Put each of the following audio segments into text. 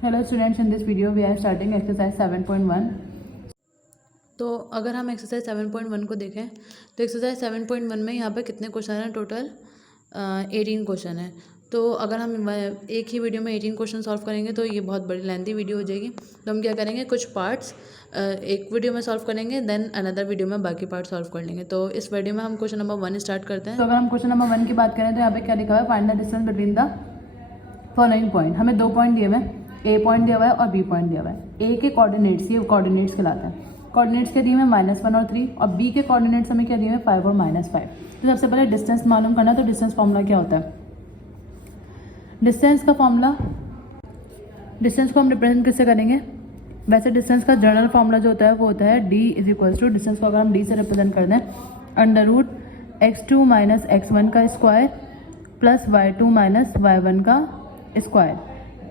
Hello students, in this video we are starting exercise 7.1. तो अगर हम एक्सरसाइज 7.1 को देखें तो एक्सरसाइज 7.1 में यहाँ पर कितने क्वेश्चन हैं? टोटल 18 क्वेश्चन है। तो अगर हम एक ही वीडियो में 18 क्वेश्चन सॉल्व करेंगे तो ये बहुत बड़ी लेंथी वीडियो हो जाएगी। तो हम क्या करेंगे, कुछ पार्ट्स एक वीडियो में सॉल्व करेंगे, देन अनदर वीडियो में बाकी पार्ट सॉल्व कर लेंगे। तो इस वीडियो में हम क्वेश्चन नंबर 1 स्टार्ट करते हैं। तो अगर हम क्वेश्चन नंबर 1 की बात करें तो यहाँ पे क्या लिखा हुआ है, find the distance between the following point. हमें 2 पॉइंट दिए हुए हैं, ए पॉइंट दिया हुआ है और बी पॉइंट दिया हुआ है। ए के कोऑर्डिनेट्स, ये कोऑर्डिनेट्स कहलाते हैं। कोऑर्डिनेट्स के दिए हुए -1 और 3, और बी के कोऑर्डिनेट्स हमें क्या दिए हुए 5 और -5। तो सबसे पहले डिस्टेंस मालूम करना है। तो डिस्टेंस फॉर्मूला क्या होता है? डिस्टेंस का फॉर्मूला, डिस्टेंस को हम रिप्रेजेंट किससे करेंगे? वैसे डिस्टेंस का जनरल फॉर्मूला जो होता है वो होता है d is equals to, distance को अगर हम d से रिप्रेजेंट कर दें, √x2 - x1 का स्क्वायर प्लस y2 - y1 का स्क्वायर।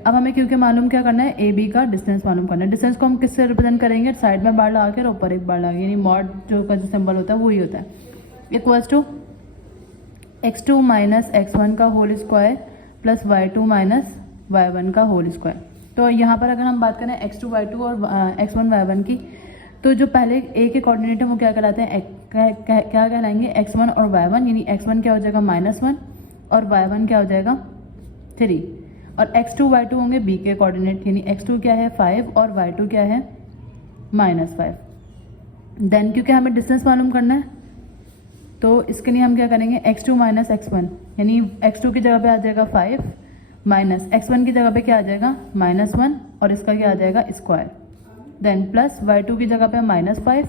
अब हमें क्योंकि मालूम क्या करना है, ए बी का डिस्टेंस मालूम करना है। डिस्टेंस को हम किससे रिप्रेजेंट करेंगे? साइड में बार लगा के और ऊपर एक बार लगा के, यानी मॉड जो का जो सिंबल होता है वही होता है। इक्वल्स टू x2 - x1 का whole square plus y2 - y1 का होल स्क्वायर। तो यहाँ पर अगर हम बात करें x2 y2 और x1 y1 की, तो जो पहले a के कोऑर्डिनेट है वो क्या कहलाते हैं? क्या कहलाएंगे? x1 और y1, यानी x1 क्या हो जाएगा -1 और y1 क्या हो जाएगा 3, और x2 y2 होंगे b के कोऑर्डिनेट, यानी x2 क्या है 5 और y2 क्या है -5। देन क्योंकि हमें डिस्टेंस मालूम करना है तो इसके लिए हम क्या करेंगे, x2 - x1, यानी x2 की जगह पे आ जाएगा 5 माइनस x1 की जगह पे क्या आ जाएगा -1 और इसका क्या आ जाएगा स्क्वायर। देन प्लस y2 की जगह पे -5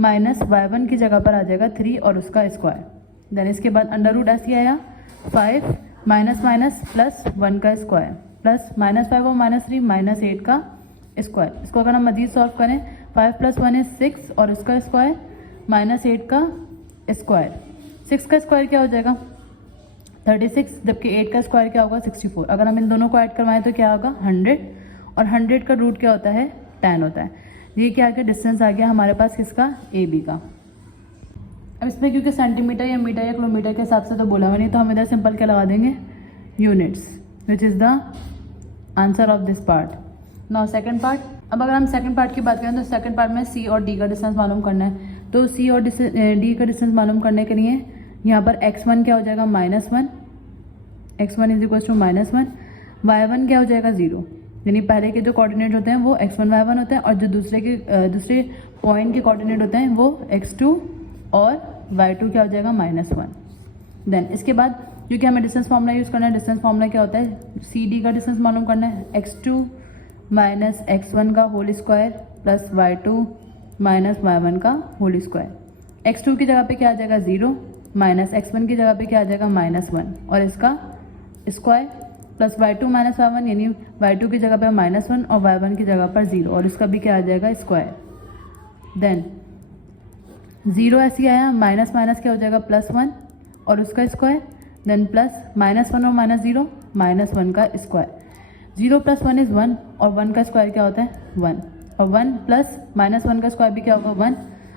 माइनस y1 की जगह पर आ जाएगा 3 और उसका स्क्वायर। देन इसके बाद अंडर रूट ऐसे आया 5 माइनस माइनस प्लस 1 का स्क्वायर प्लस -5 और -3 -8 का स्क्वायर। इसको अगर हम मजीद सॉल्व करें, 5 + 1 = 6 और उसका स्क्वायर -8 का स्क्वायर। 6 का स्क्वायर क्या हो जाएगा 36, जबकि 8 का स्क्वायर क्या होगा 64। अगर हम इन दोनों को ऐड करवाएं तो क्या होगा 100, और 100 का रूट क्या होता है 10 होता है। ये क्या आ गया, डिस्टेंस आ गया हमारे पास किसका, ए बी का। अब इसमें क्योंकि सेंटीमीटर या मीटर या किलोमीटर के हिसाब से तो बोला हुआ नहीं, तो हम इधर सिंपल क्या लगा देंगे, units, which is the answer of this part. Now second part. अब अगर हम सेकंड पार्ट की बात करें तो सेकंड पार्ट में सी और डी का डिस्टेंस मालूम करना है। तो सी और डी का डिस्टेंस मालूम करने के लिए यहाँ पर x1 क्या हो जाएगा -1, x1 is equal to -1, y1 क्या हो जाएगा 0, यानी पहले के जो कोऑर्डिनेट होते हैं वो x1 y1 होते हैं, और जो दूसरे पॉइंट के कोऑर्डिनेट होते हैं वो x2 और y2 क्या हो जाएगा -1। देन इसके बाद क्योंकि हमें डिस्टेंस फॉर्मूला यूज़ करना है, डिस्टेंस फॉर्मूला क्या होता है, सी डी का डिस्टेंस मालूम करना है, x2 - x1 का whole square plus y2 - y1 का होल स्क्वायर। x2 की जगह पे क्या आ जाएगा 0 माइनस x1 की जगह पे क्या आ जाएगा -1 और इसका स्क्वायर प्लस y2 - y1, यानी y2 की जगह पे -1 और y1 की जगह पर 0 और इसका भी क्या आ जाएगा स्क्वायर। देन 0 ऐसे आया, माइनस माइनस क्या हो जाएगा +1 और उसका स्क्वायर, देन प्लस -1 और -0 -1 का स्क्वायर। 0 + 1 = 1 और 1 का स्क्वायर क्या होता है 1, और 1 + -1 का स्क्वायर भी क्या होगा 1,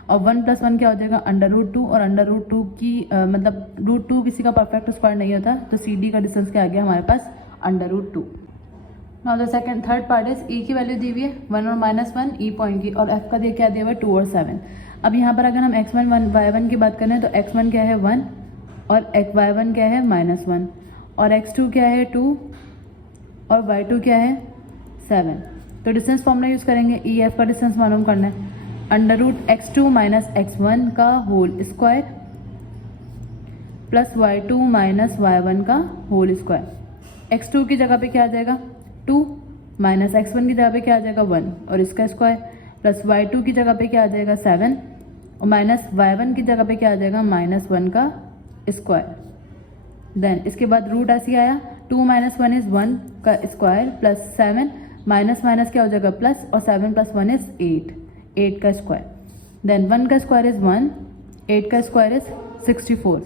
और 1 + 1 क्या हो जाएगा √2, और √2 की मतलब √2 किसी का परफेक्ट स्क्वायर नहीं होता, तो सी डी का डिस्टेंस क्या आ गया हमारे पास √2। Now the third part is e की वैल्यू दी हुई है 1 और -1 ई पॉइंट की, और एफ का दिया क्या दिया हुआ है 2 और 7। अब यहाँ पर अगर हम x1 y1 की बात करें तो x1 क्या है 1 और y1 क्या है -1, और x2 क्या है 2 और y2 क्या है 7। तो डिस्टेंस फॉर्मूला यूज़ करेंगे, ई एफ का डिस्टेंस मालूम करना है, √x2 - x1 का whole square plus y2 - y1 का होल स्क्वायर। x2 की जगह पे क्या आ जाएगा 2 माइनस x1 की जगह पे क्या आ जाएगा 1 और इसका स्क्वायर, प्लस y2 की जगह पे क्या आ जाएगा 7 और माइनस y1 की जगह पे क्या आ जाएगा -1 का स्क्वायर। देन इसके बाद रूट ऐसे आया 2 - 1 = 1 का स्क्वायर प्लस 7 माइनस माइनस क्या हो जाएगा प्लस, और 7 + 1 = 8 का स्क्वायर। देन 1 का स्क्वायर इज 1, 8 का स्क्वायर इज 64,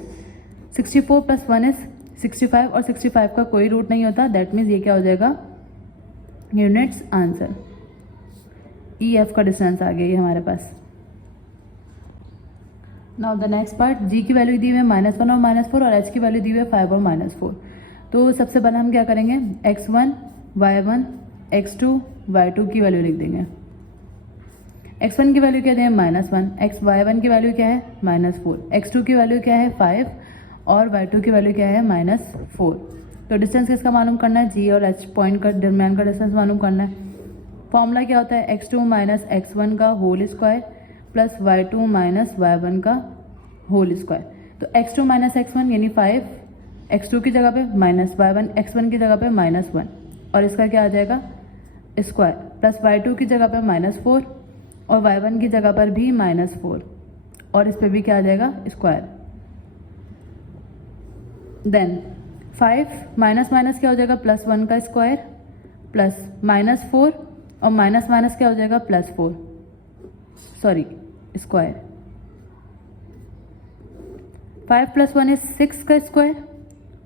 64 + 1 = 65, और 65 का कोई रूट नहीं होता, दैट मीन्स ये क्या हो जाएगा यूनिट्स आंसर। ई एफ का डिस्टेंस आ गया ये हमारे पास। नाउ द नेक्स्ट पार्ट, जी की वैल्यू दी हुई है -1 और -4, और एच की वैल्यू दी हुई है 5 और -4। तो सबसे पहले हम क्या करेंगे, x1 y1 x2 y2 की वैल्यू लिख देंगे। x1 की वैल्यू क्या दें -1, y1 की वैल्यू क्या है -4, x2 की वैल्यू क्या है 5 और y2 की वैल्यू क्या है -4। तो डिस्टेंस किसका मालूम करना है, g और h पॉइंट का दरमियान का डिस्टेंस मालूम करना है। फॉर्मूला क्या होता है, x2 माइनस x1 का whole square plus y2 minus y1 का होल स्क्वायर। तो x2 माइनस x1 यानी 5 x2 की जगह पे माइनस y1 x1 की जगह पे -1 और इसका क्या आ जाएगा स्क्वायर प्लस y2 की जगह पे -4 और y1 की जगह पर भी -4 और इस पर भी क्या आ जाएगा स्क्वायर। देन 5 माइनस माइनस क्या हो जाएगा +1 का स्क्वायर प्लस -4 और माइनस माइनस क्या हो जाएगा +4 सॉरी स्क्वायर। 5 + 1 इज 6 का स्क्वायर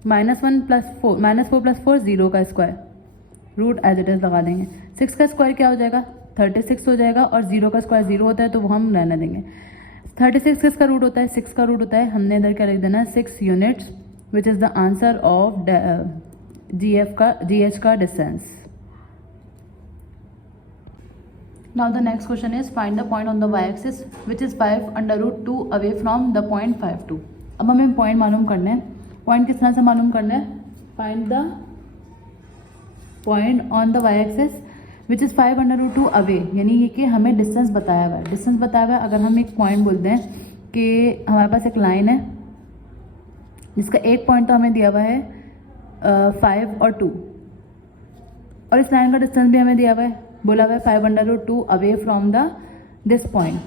-1 + 4 -4 + 4 0 का square root as it is लगा देंगे। 6 का स्क्वायर क्या हो जाएगा 36 हो जाएगा और 0 का स्क्वायर 0 होता है तो वो हम रहने देंगे। 36 किसका रूट होता है 6 का रूट होता है, हमने इधर क्या लिख देना है 6 units which is the answer of GH का distance. Now the next question is find the point on the y-axis which is 5√2 away from the point 52। अब हमें पॉइंट मालूम करना है। पॉइंट किस तरह से मालूम करना है, find the point on the y-axis which is 5√2 away, यानी ये कि हमें डिस्टेंस बताया हुआ है। डिस्टेंस बताया हुआ है, अगर हम एक पॉइंट बोलते हैं कि हमारे पास एक लाइन है जिसका एक पॉइंट तो हमें दिया हुआ है 5 और 2 और इस लाइन का डिस्टेंस भी हमें दिया हुआ है, बोला हुआ है 5√2 away from the this point.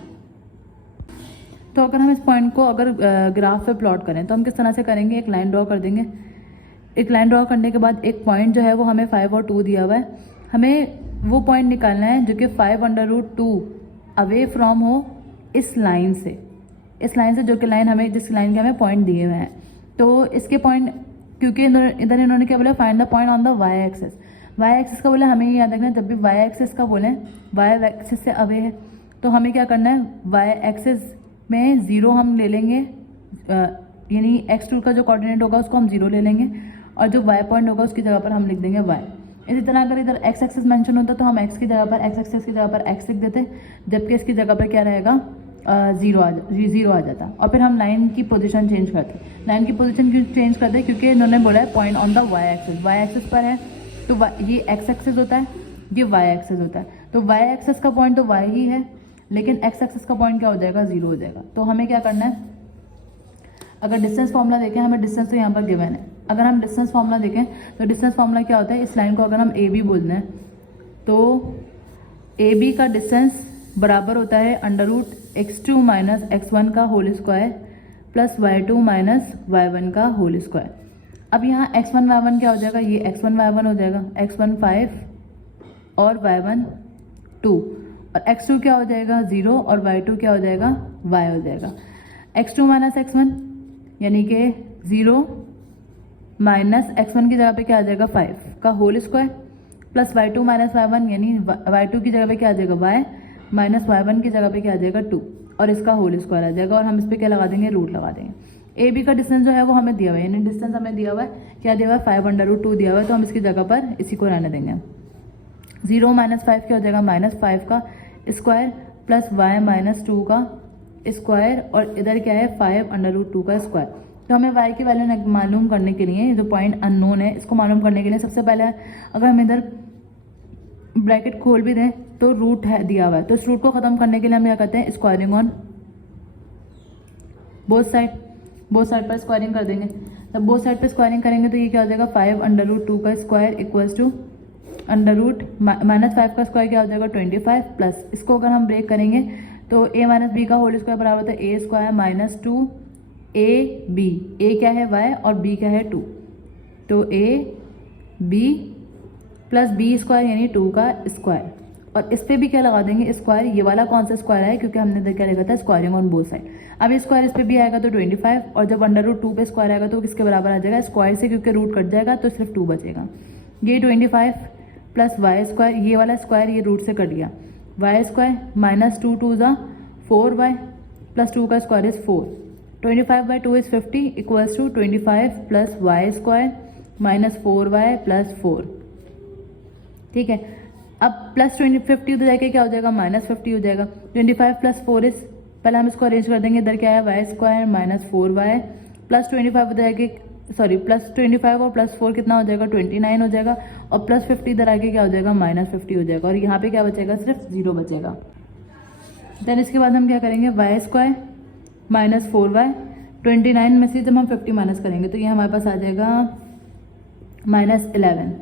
तो अगर हम इस पॉइंट को अगर ग्राफ पे प्लॉट करें तो हम किस तरह से करेंगे, एक लाइन ड्रॉ कर देंगे। एक लाइन ड्रॉ करने के बाद एक पॉइंट जो है वो हमें 5 और 2 दिया हुआ है, हमें वो पॉइंट निकालना है जो कि 5√2 अवे फ्रॉम हो इस लाइन से, इस लाइन से जो कि लाइन हमें जिस लाइन के हमें पॉइंट दिए हुए हैं। तो इसके पॉइंट क्योंकि इधर इन्होंने क्या बोला find the point on the Y axis. Y axis का बोले हमें ये याद रखना जब भी वाई एक्सिस का बोलें वाई एक्सिस से अवे है तो हमें क्या करना है वाई एक्सिस में 0 हम ले लेंगे, यानी x2 का जो कोऑर्डिनेट होगा उसको हम 0 ले लेंगे और जो y पॉइंट होगा उसकी जगह पर हम लिख देंगे y। इसी तरह अगर इधर x एक्सिस मेंशन होता तो हम x की जगह पर x एक्सिस की जगह पर x लिख देते, जबकि इसकी जगह पर क्या रहेगा 0 आ जाता और फिर हम लाइन की पोजीशन चेंज करते। लाइन की पोजीशन क्यों चेंज करते हैं, क्योंकि इन्होंने बोला है point on the y axis. y axis पर है तो ये x एक्सिस होता है, ये y एक्सिस होता है, तो y एक्सिस का पॉइंट तो y ही है लेकिन x एक्सिस का पॉइंट क्या हो जाएगा 0 हो जाएगा। तो हमें क्या करना है, अगर डिस्टेंस फॉर्मूला देखें हमें डिस्टेंस तो यहाँ पर गिवन है, अगर हम डिस्टेंस फॉर्मूला देखें तो डिस्टेंस फॉर्मूला क्या होता है, इस लाइन को अगर हम AB बोलते हैं तो AB का डिस्टेंस बराबर होता है √x2 माइनस x1 का whole square plus y2 minus y1 का होल स्क्वायर। अब यहाँ x1 y1 क्या हो जाएगा, ये x1 y1 हो जाएगा, x1 5 और y1 2 और x2 क्या हो जाएगा 0 और y2 क्या हो जाएगा y हो जाएगा। x2 माइनस x1 यानी कि 0 माइनस x1 की जगह पे क्या आ जाएगा 5 का whole square plus y2 minus y1 यानी y2 की जगह पे क्या आ जाएगा y माइनस y1 की जगह पे क्या आ जाएगा 2 और इसका होल स्क्वायर आ जाएगा और हम इस पर क्या लगा देंगे रूट लगा देंगे। ए बी का डिस्टेंस जो है वो हमें दिया हुआ है, यानी डिस्टेंस हमें दिया हुआ है, क्या दिया हुआ है 5√2 दिया हुआ है, तो हम इसकी जगह पर इसी को रहने देंगे। 0 माइनस 5 क्या हो जाएगा -5 का स्क्वायर प्लस y माइनस 2 का स्क्वायर और इधर क्या है 5√2 का स्क्वायर। तो हमें y की वैल्यू मालूम करने के लिए जो पॉइंट अननोन है इसको मालूम करने के लिए सबसे पहले अगर हम इधर ब्रैकेट खोल भी दें तो रूट है दिया हुआ है, तो इस रूट को ख़त्म करने के लिए हम क्या करते हैं स्क्वायरिंग ऑन बोथ साइड पर स्क्वायरिंग कर देंगे। जब बोथ साइड पर स्क्वायरिंग करेंगे तो ये क्या हो जाएगा 5√2 का स्क्वायर इक्वल्स टू -5 का स्क्वायर क्या हो जाएगा 25 प्लस इसको अगर हम ब्रेक करेंगे तो a माइनस बी का होल स्क्वायर बराबर होता है a square minus 2ab। a क्या है y और b क्या है 2, तो ab प्लस बी स्क्वायर यानी 2 का स्क्वायर और इस पर भी क्या लगा देंगे स्क्वायर। ये वाला कौन सा स्क्वायर है, क्योंकि हमने इधर क्या लिखा था स्क्वायरिंग ऑन बोथ साइड। अब स्क्वायर इस पर भी आएगा तो 25 और जब √2 पे स्क्वायर आएगा तो किसके बराबर आ जाएगा स्क्वायर से, क्योंकि रूट कट जाएगा तो सिर्फ 2 बचेगा। ये 25 प्लस वाई स्क्वायर, ये वाला स्क्वायर ये रूट से कट गया, वाई स्क्वायर माइनस 2 2 ज़ा 4y प्लस 2 का square is 4। 25/2 is 50 equals to 25 plus Y square minus 4y plus 4। ठीक है, अब प्लस 50 उधर जाके क्या हो जाएगा, -50 हो जाएगा। 25 + 4 इज, पहले हम इसको अरेंज कर देंगे, इधर क्या है y² - 4y प्लस 25 उधर जाके सॉरी प्लस 25 और प्लस 4 कितना हो जाएगा, 29 हो जाएगा, और प्लस 50 इधर आके क्या हो जाएगा, -50 हो जाएगा, और यहाँ पे क्या बचेगा, सिर्फ 0 बचेगा। देन इसके बाद हम क्या करेंगे, y² - 4y, 29 में से जब हम 50 माइनस करेंगे तो ये हमारे पास आ जाएगा -11।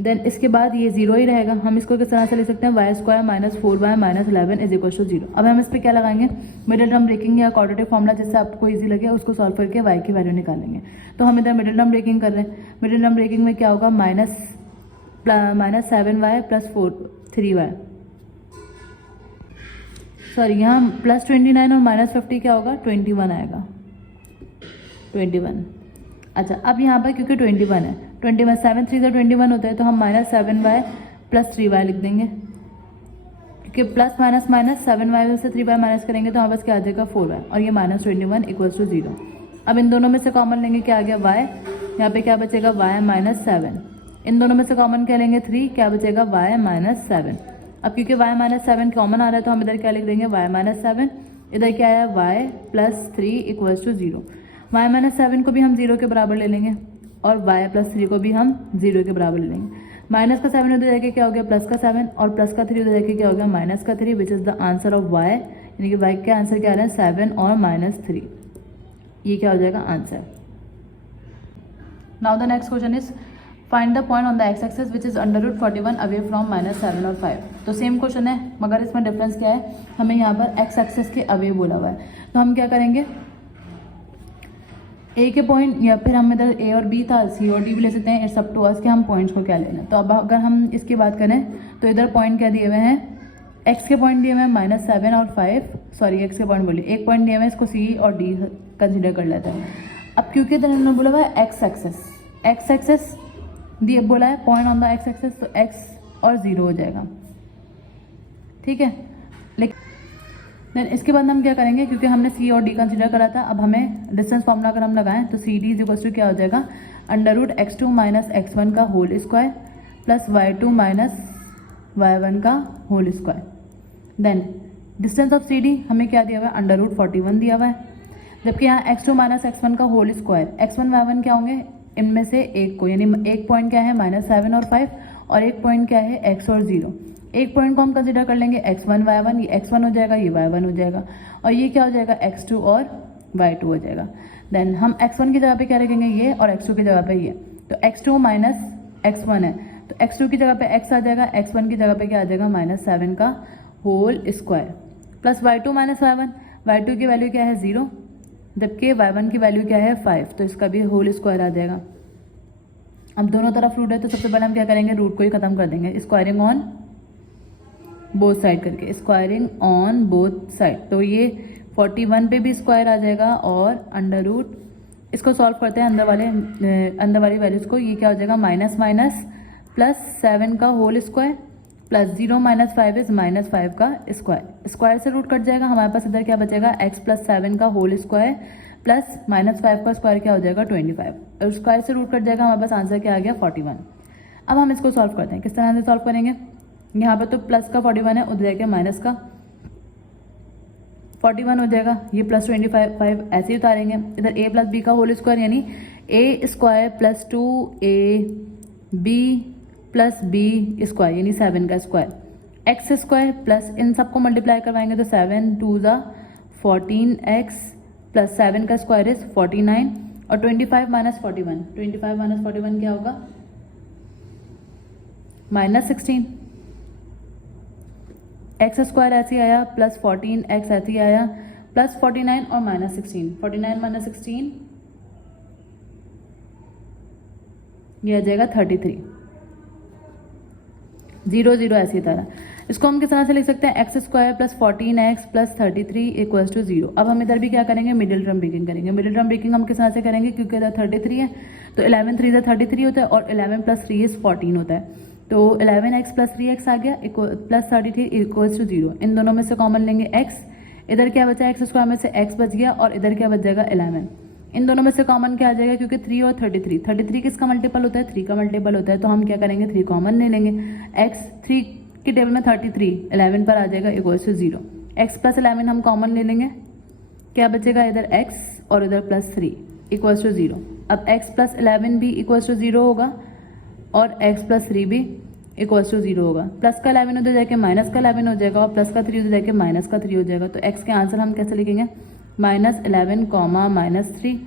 देन इसके बाद ये 0 ही रहेगा। हम इसको किस तरह से लिख सकते हैं, y² - 4y - 11 = 0। अब हम इस पर क्या लगाएंगे, मिडिल टर्म ब्रेकिंग या क्वाड्रेटिक फॉर्मूला जिससे आपको इजी लगे उसको सॉल्व करके y की वैल्यू निकालेंगे। तो हम इधर मिडिल टर्म ब्रेकिंग कर रहे हैं। मिडिल टर्म ब्रेकिंग में क्या होगा, -7y + 3y, सॉरी यहाँ +29 और -50 क्या होगा, 21 आएगा, 21। अच्छा, अब यहाँ पर क्योंकि 21 है, 21 7 3 21 होता है, तो हम -7y + 3y लिख देंगे, क्योंकि प्लस माइनस माइनस 7y से 3y माइनस करेंगे तो हमारे पास क्या आ जाएगा, 4y, और ये -21 = 0। अब इन दोनों में से कॉमन लेंगे, क्या आ गया, y, यहाँ पे क्या बचेगा, y - 7। इन दोनों में से कॉमन क्या लेंगे, 3, क्या बचेगा, y - 7। अब क्योंकि y - 7 कॉमन आ रहा है तो हम इधर क्या लिख देंगे, y - 7, इधर क्या है, y + 3 = 0। y - 7 को भी हम 0 के बराबर ले लेंगे, और y + 3 को भी हम 0 के बराबर ले लेंगे। माइनस का 7 उधर जाके क्या हो गया, प्लस का 7, और प्लस का 3 उधर जाके क्या हो गया, माइनस का 3, which is the answer of y, यानी कि y का आंसर क्या आ रहा है, 7 और -3, ये क्या हो जाएगा answer. Now the next question is find the point on the x axis which is √41 away from -7 और 5। तो सेम क्वेश्चन है, मगर इसमें डिफरेंस क्या है, हमें यहाँ पर x एक्सिस के अवे बोला हुआ है। तो हम क्या करेंगे, ए के पॉइंट, या फिर हम इधर ए और बी था, सी और डी भी ले सकते हैं, इट्स अप टू अस कि हम पॉइंट्स को क्या लेना। तो अब अगर हम इसकी बात करें तो इधर पॉइंट क्या दिए हुए हैं, एक्स के पॉइंट दिए हुए हैं -7 और 5, सॉरी एक्स के पॉइंट बोलिए, एक पॉइंट दिए हुए हैं, इसको सी और डी कंसिडर कर लेते हैं। अब क्योंकि इधर हमने बोला हुआ है एक्स एक्सेस दिए बोला है point on the X axis, तो एक्स और 0 हो जाएगा, ठीक है। लेकिन देन इसके बाद हम क्या करेंगे, क्योंकि हमने सी और डी कंसीडर करा था, अब हमें डिस्टेंस फॉर्मूला अगर हम लगाएं तो सी डी = क्या हो जाएगा, √x2 - x1 का whole square plus y2 - y1 का whole square. Then distance of C D हमें क्या दिया हुआ है, √41 दिया हुआ है, जबकि यहाँ x2 - x1 का होल स्क्वायर, x1 y1 क्या होंगे, इनमें से एक को, यानी एक पॉइंट क्या है, -7 और 5, और एक पॉइंट क्या है, x और 0। एक पॉइंट को हम कंसिडर कर लेंगे x1 y1, ये x1 हो जाएगा, ये y1 हो जाएगा, और ये क्या हो जाएगा, x2 और y2 हो जाएगा। देन हम x1 की जगह पे क्या रखेंगे, ये, और x2 की जगह पे ये, तो x2 - x1 है, तो x2 की जगह पे x आ जाएगा, x1 की जगह पे क्या आ जाएगा, -7 का whole square plus y2 - y1, y2 की वैल्यू क्या है, 0, जबकि y1 की वैल्यू क्या है, 5, तो इसका भी होल स्क्वायर आ जाएगा। अब दोनों तरफ रूट है तो सबसे पहले हम क्या करेंगे, रूट को ही खत्म कर देंगे, स्क्वायरिंग ऑन बोथ साइड करके, स्क्वायरिंग ऑन बोथ साइड, तो ये 41 पे भी स्क्वायर आ जाएगा, और अंडर रूट, इसको सॉल्व करते हैं अंदर वाली वैल्यूज को, ये क्या हो जाएगा, माइनस माइनस +7 का होल स्क्वायर प्लस 0 - 5 इज -5 का स्क्वायर, स्क्वायर से रूट कट जाएगा, हमारे पास इधर क्या बचेगा, x + 7 का होल स्क्वायर प्लस -5 का स्क्वायर क्या हो जाएगा, 25, और स्क्वायर से रूट कट जाएगा, हमारे पास आंसर क्या आ गया, 41। अब हम इसको सॉल्व करते हैं, किस तरह से सॉल्व करेंगे, यहाँ पर तो प्लस का 41 है, उधर जाके माइनस का 41 हो जाएगा, ये +25 ऐसे ही उतारेंगे, इधर a + b का होल स्क्वायर, यानी a² + 2ab + b स्क्वायर, यानी 7 का स्क्वायर, x² प्लस इन सबको मल्टीप्लाई करवाएंगे तो 7 2 = 14x प्लस 7 का स्क्वायर इज 49, और 25 - 41, 25 - 41 क्या होगा, -16, x² ऐसे आया, प्लस 14x ऐसे आया, प्लस 49 और -16, 49 - 16 ये आ जाएगा 33, 0 0 ऐसी तरह। इसको हम किस तरह से लिख सकते हैं, x² + 14x + 33 = 0। अब हम इधर भी क्या करेंगे, मिडिल टर्म ब्रेकिंग करेंगे। मिडिल टर्म ब्रेकिंग हम किस तरह से करेंगे, क्योंकि इधर 33 है तो 11 3 33 होता है, और 11 + 3 = 14 होता है, तो 11x + 3x आ गया प्लस 33 = 0। इन दोनों में से कॉमन लेंगे x, इधर क्या बचा, x² में से x बच गया, और इधर क्या बच जाएगा, 11। इन दोनों में से कॉमन क्या आ जाएगा, क्योंकि 3 और 33 किसका मल्टीपल होता है, 3 का मल्टीपल होता है, तो हम क्या करेंगे 3 कॉमन ले लेंगे। x 3 की टेबल में 33 11 पर आ जाएगा इक्वल्स टू 0। x प्लस 11 हम कॉमन ले लेंगे, क्या बचेगा, इधर x और इधर प्लस 3 इक्वल्स टू 0। अब x प्लस 11 भी इक्वल्स टू 0 होगा और x प्लस 3 भी इक्वल्स टू 0 होगा। प्लस का 11 उधर जाके माइनस का 11 हो जाएगा और प्लस का 3 उधर जाके माइनस का 3 हो जाएगा। तो x के आंसर हम कैसे लिखेंगे, -11 comma -3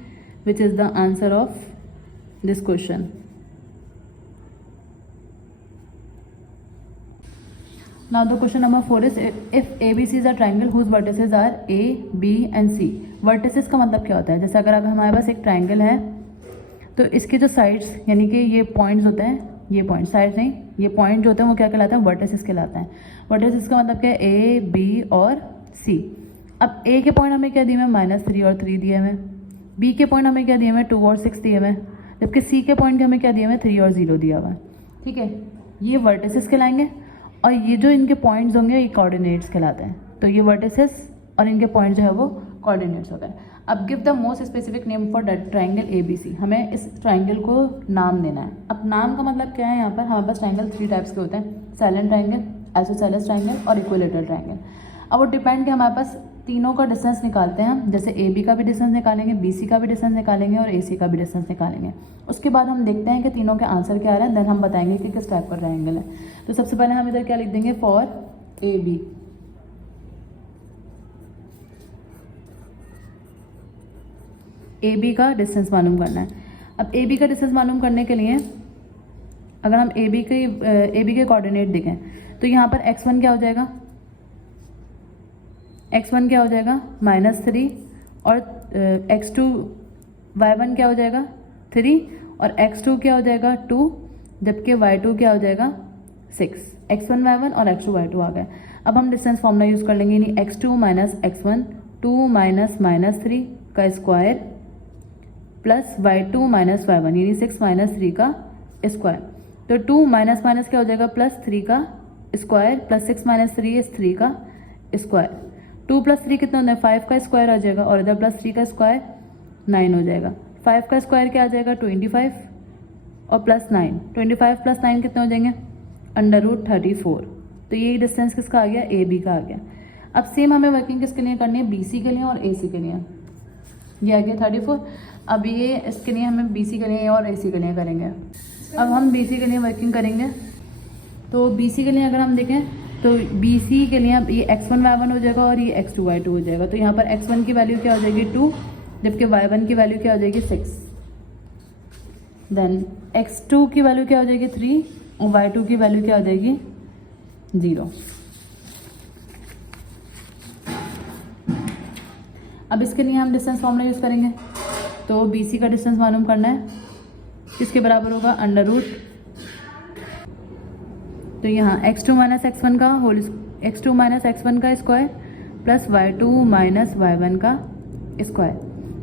which is the answer of this question. Now the question number 4 is if ABC is a triangle whose vertices are A, B and C। vertices का मतलब क्या होता है, जैसे अगर हमारे पास एक ट्राइंगल है तो इसके जो साइड्स यानी कि ये पॉइंट्स होते हैं, ये पॉइंट साइड्स नहीं, ये पॉइंट जो होते हैं वो क्या कहलाते हैं, वर्टिसेस कहलाते हैं। वर्टिसेस का मतलब क्या है, A, B और C। अब A के पॉइंट हमें क्या दिए हुए, -3 और 3 दिए हुए, B के पॉइंट हमें क्या दिए हुए, 2 और 6 दिए हुए, जबकि C के पॉइंट हमें क्या दिए हुए, 3 और 0 दिया हुआ है। ठीक है, ये वर्टिसेस कहलाएंगे और ये जो इनके पॉइंट्स होंगे ये कोऑर्डिनेट्स कहलाते हैं। तो ये वर्टिसेस और इनके पॉइंट जो है वो कोऑर्डिनेट्स होता है। अब give the most specific name for triangle ABC। हमें इस ट्राइंगल को नाम देना है। अब नाम का मतलब क्या है, यहाँ पर हमारे पास ट्राइंगल 3 टाइप्स के होते हैं, साइलेंट ट्राइंगल, आइसोसेलेस ट्राइंगल और इक्विलेटरल ट्राइंगल। अब वो डिपेंड कि हमारे पास तीनों का डिस्टेंस निकालते हैं हम, जैसे AB का भी डिस्टेंस निकालेंगे, BC का भी डिस्टेंस निकालेंगे और AC का भी डिस्टेंस निकालेंगे। उसके बाद हम देखते हैं कि तीनों के आंसर क्या आ रहा है, देन हम बताएंगे कि किस टाइप का ट्राइंगल है। तो सबसे पहले हम इधर क्या लिख देंगे, फॉर AB। AB का डिस्टेंस मालूम करना है। अब AB का डिस्टेंस मालूम करने के लिए अगर हम AB के कोऑर्डिनेट देखें तो यहाँ पर x1 क्या हो जाएगा, x1 क्या हो जाएगा -3 और x2 y1 क्या हो जाएगा 3 और x2 क्या हो जाएगा 2, जबकि y2 क्या हो जाएगा 6। x1 y1 और x2 y2 आ गए। अब हम डिस्टेंस फॉर्मूला यूज़ कर लेंगे, यानी x2 - x1 2 - -3 का स्क्वायर प्लस y2 - y1 यानी 6 - 3 का स्क्वायर। तो 2 माइनस माइनस क्या हो जाएगा, +3 का स्क्वायर प्लस 6 - 3 इस 3 का स्क्वायर। 2 + 3 कितना होता है, 5 का स्क्वायर आ जाएगा और इधर +3 का स्क्वायर 9 हो जाएगा। 5 का स्क्वायर क्या आ जाएगा 25 और +9, 25 + 9 कितने हो जाएंगे √34। तो ये डिस्टेंस किसका आ गया, AB का आ गया। अब सेम हमें वर्किंग किसके लिए करनी है, BC के लिए और AC के लिए। ये आ गया 34। अब ये इसके लिए हमें BC के लिए और AC के लिए करेंगे। अब हम BC के लिए वर्किंग करेंगे। तो BC के लिए अगर हम देखें तो BC के लिए अब ये x1 y1 हो जाएगा और ये x2 y2 हो जाएगा। तो यहाँ पर x1 की वैल्यू क्या हो जाएगी 2, जबकि y1 की वैल्यू क्या हो जाएगी 6। देन x2 की वैल्यू क्या हो जाएगी 3 और y2 की वैल्यू क्या हो जाएगी 0। अब इसके लिए हम डिस्टेंस फॉर्मूला यूज़ करेंगे। तो BC का डिस्टेंस मालूम करना है, किसके बराबर होगा √ तो यहाँ x2 - x1 का होल x2 - x1 का स्क्वायर प्लस y2 - y1 का स्क्वायर।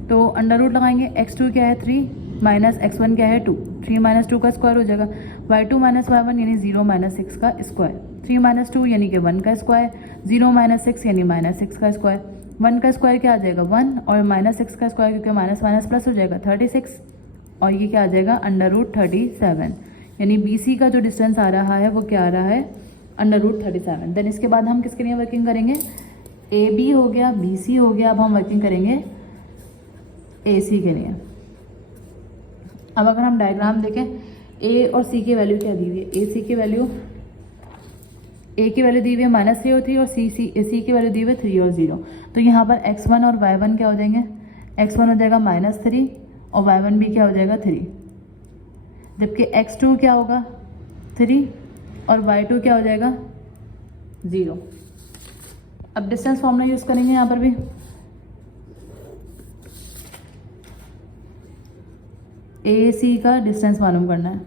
तो √ लगाएंगे, x2 क्या है 3 माइनस x1 क्या है 2, 3 - 2 का स्क्वायर हो जाएगा। y2 - y1 यानी 0 - 6 का स्क्वायर, 3 - 2 यानी कि 1 का स्क्वायर, 0 - 6 यानी -6 का स्क्वायर। 1 का स्क्वायर क्या आ जाएगा 1 और -6 का स्क्वायर क्योंकि माइनस माइनस प्लस हो जाएगा 36 और ये क्या आ जाएगा √37। यानी BC का जो डिस्टेंस आ रहा है वो क्या आ रहा है √37। देन इसके बाद हम किसके लिए वर्किंग करेंगे, AB हो गया, BC हो गया। अब हम वर्किंग करेंगे AC के लिए। अब अगर हम डायग्राम देखें A और C की वैल्यू क्या दी हुई है, A की वैल्यू दी हुई है -3 और 3 और C की वैल्यू दी हुई है 3 और 0। तो यहाँ पर x1 और y1 क्या हो जाएंगे, x1 हो जाएगा -3 और y1 भी क्या हो जाएगा 3, जबकि x2 क्या होगा 3 और y2 क्या हो जाएगा 0। अब डिस्टेंस फॉर्मूला यूज़ करेंगे यहाँ पर भी। AC का डिस्टेंस मालूम करना है।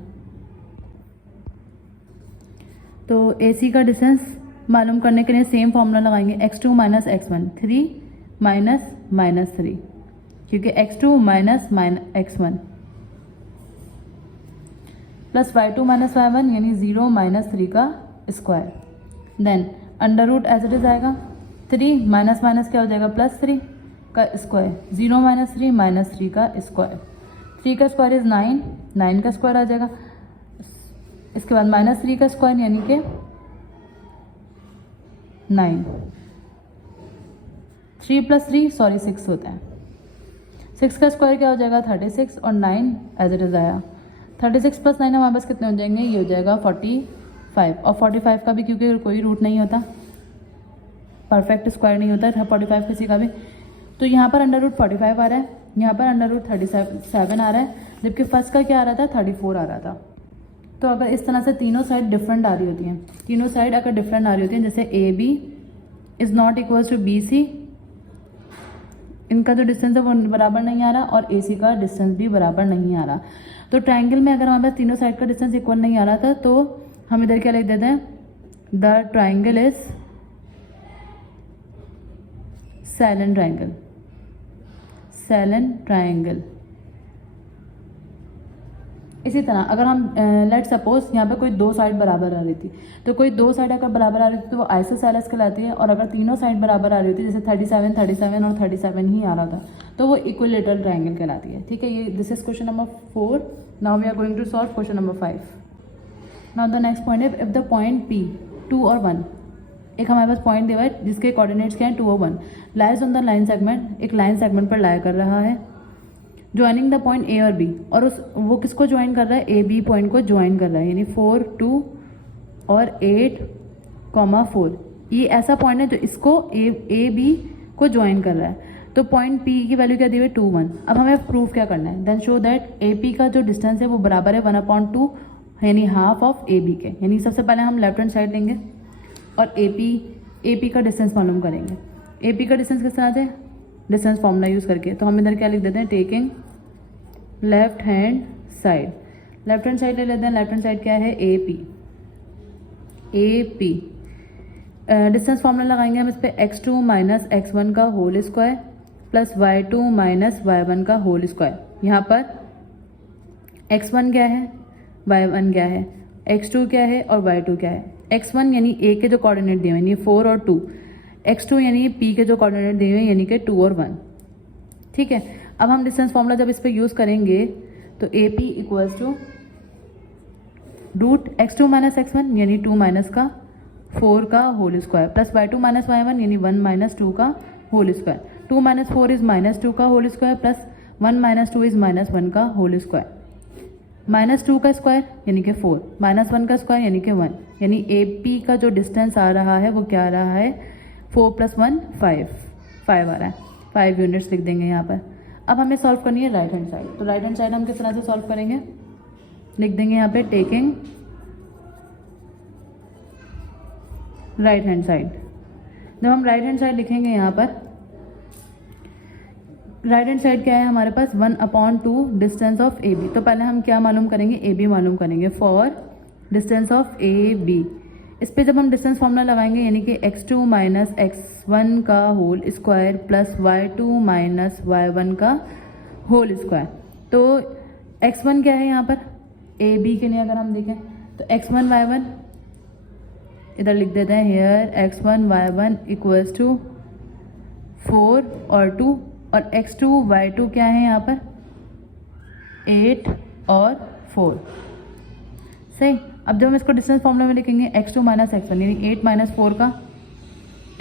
तो AC का डिस्टेंस मालूम करने के लिए सेम फॉर्मूला लगाएंगे, x2 - x1 3 - -3 क्योंकि x2 - x1 plus y2 - y1 यानी 0 - 3 का स्क्वायर। देन √ एज इट इज आएगा, 3 माइनस माइनस क्या हो जाएगा +3 का स्क्वायर, 0 माइनस 3 -3 का स्क्वायर, 3 का स्क्वायर इज़ 9, 9 का स्क्वायर आ जाएगा। इसके बाद -3 का स्क्वायर यानी कि 9, 3 + 3 सॉरी 6 होता है। 6 का स्क्वायर क्या हो जाएगा 36 और 9 एज इट इज़ आया। 36 + 9 हमारे पास कितने हो जाएंगे, ये हो जाएगा 45। और 45 का भी क्योंकि कोई रूट नहीं होता, परफेक्ट स्क्वायर नहीं होता 45 किसी का भी, तो यहाँ पर √45 आ रहा है, यहाँ पर √37 आ रहा है, जबकि फर्स्ट का क्या आ रहा था 34 आ रहा था। तो अगर इस तरह से तीनों साइड डिफरेंट आ रही होती हैं, तीनों साइड अगर डिफरेंट आ रही होती हैं, जैसे AB is not equal to BC, इनका जो डिस्टेंस है वो बराबर नहीं आ रहा, और AC का डिस्टेंस भी बराबर नहीं आ रहा। तो ट्राइंगल में अगर हमारे पास तीनों साइड का डिस्टेंस इक्वल नहीं आ रहा था, तो हम इधर क्या लिख देते हैं, the triangle is scalene triangle, scalene triangle. इसी तरह अगर हम लेट सपोज यहाँ पे कोई दो साइड बराबर आ रही थी, तो कोई दो साइड अगर बराबर आ रही थी तो वो आइसोसेलेस कहलाती है, और अगर तीनों साइड बराबर आ रही होती है, जैसे 37 37 और 37 ही आ रहा था, तो वो इक्विलेटरल ट्राइंगल कहलाती है। ठीक है, ये this is question number 4। Now we are going to solve question number 5। Now the next point है, इफ द पॉइंट P 2 और 1, एक हमारे पास पॉइंट दिया है जिसके कोऑर्डिनेट्स क्या हैं 2 और 1, lies on the line segment, एक लाइन सेगमेंट पर लाई कर रहा है, ज्वाइनिंग द पॉइंट A और B, और वो किसको ज्वाइन कर रहा है, AB पॉइंट को ज्वाइन कर रहा है, यानी 4 2 और 8, 4। ये ऐसा पॉइंट है जो इसको AB को ज्वाइन कर रहा है। तो पॉइंट P की वैल्यू क्या दी हुई है 2 1। अब हमें प्रूफ क्या करना है, देन शो दैट AP का जो डिस्टेंस है वो बराबर है 1/2 यानी हाफ ऑफ AB के। यानी सबसे पहले हम लेफ्ट हैंड साइड लेंगे और AP का डिस्टेंस मालूम करेंगे। AP का डिस्टेंस किस तरह से, डिस्टेंस फॉर्मूला यूज़ करके। तो हम इधर क्या लिख देते हैं, taking left hand side, left hand side ले लेते हैं। लेफ्ट हैंड साइड क्या है, AP। डिस्टेंस फॉर्मूला लगाएंगे हम इस पर, x2 - x1 का whole square plus y2 - y1 का होल स्क्वायर। यहाँ पर x1 क्या है, y1 क्या है, x2 क्या है और y2 क्या है। x1 यानी A के जो कोऑर्डिनेट दिए हुए यानी 4 और 2, x2 यानी P के जो कोऑर्डिनेट दिए हुए यानी कि 2 और 1। ठीक है, अब हम डिस्टेंस फॉर्मूला जब इस पर यूज़ करेंगे तो AP equals to √x2 - x1 यानी 2 - का 4 का whole square plus y2 - y1 यानी 1 - 2 का होल स्क्वायर। 2 - 4 इज़ -2 का होल स्क्वायर प्लस 1 - 2 इज़ -1 का होल स्क्वायर। -2 का स्क्वायर यानी कि 4, -1 का स्क्वायर यानी कि 1, यानी AP का जो डिस्टेंस आ रहा है वो क्या आ रहा है, 4 + 1 5 आ रहा है। 5 यूनिट्स लिख देंगे यहाँ पर। अब हमें सॉल्व करनी है राइट हैंड साइड। तो राइट हैंड साइड हम किस तरह से सॉल्व करेंगे, लिख देंगे यहाँ पे टेकिंग राइट हैंड साइड। जब हम राइट हैंड साइड लिखेंगे यहाँ पर, राइट हैंड साइड क्या है हमारे पास, 1/2 डिस्टेंस ऑफ AB। तो पहले हम क्या मालूम करेंगे, AB मालूम करेंगे फॉर डिस्टेंस ऑफ AB। इस पर जब हम डिस्टेंस फॉर्मूला लगाएंगे यानी कि x2 - x1 का whole square plus y2 - y1 का होल स्क्वायर। तो x1 क्या है यहाँ पर, AB के लिए अगर हम देखें तो x1 y1 इधर लिख देते हैं, hair x1 y1 equals to 4 और 2, और x2 y2 क्या है यहाँ पर 8 और 4। सही। अब जब हम इसको डिस्टेंस फॉर्मूला में लिखेंगे x2 - x1 यानी 8 - 4 का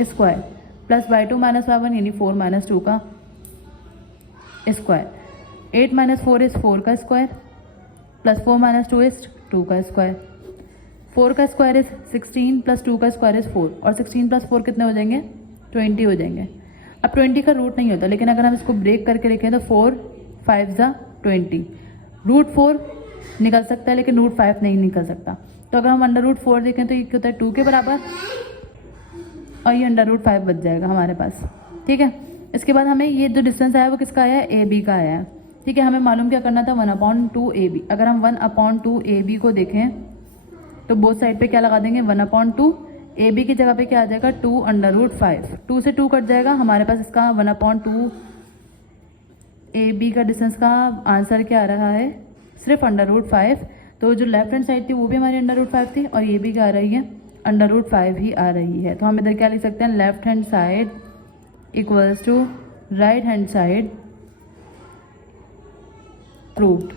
स्क्वायर प्लस y2 - y1 यानी 4 - 2 का स्क्वायर। 8 - 4 इज़ 4 का स्क्वायर प्लस 4 - 2 इज़ 2 का स्क्वायर। 4 का स्क्वायर इज़ 16 प्लस 2 का स्क्वायर इज़ 4, और 16 + 4 कितने हो जाएंगे, 20 हो जाएंगे। अब 20 का रूट नहीं होता, लेकिन अगर हम इसको ब्रेक करके लिखें तो 4 5 = 20, √4 निकल सकता है लेकिन √5 नहीं निकल सकता। तो अगर हम √4 देखें तो ये क्या होता है 2 के बराबर, और ये √5 बच जाएगा हमारे पास। ठीक है, इसके बाद हमें ये जो डिस्टेंस आया वो किसका आया है, AB का आया है। ठीक है, हमें मालूम क्या करना था, 1/2 AB। अगर हम 1/2 AB को देखें तो बोथ साइड पे क्या लगा देंगे, 1/2 AB की जगह पे क्या आ जाएगा, 2/5। 2 से 2 कट जाएगा, हमारे पास इसका 1/2 AB का डिस्टेंस का आंसर क्या आ रहा है, सिर्फ √5। तो जो लेफ्ट हैंड साइड थी वो भी हमारी √5 थी, और ये भी क्या आ रही है, √5 ही आ रही है। तो हम इधर क्या लिख सकते हैं, left hand side equals to right hand side proved.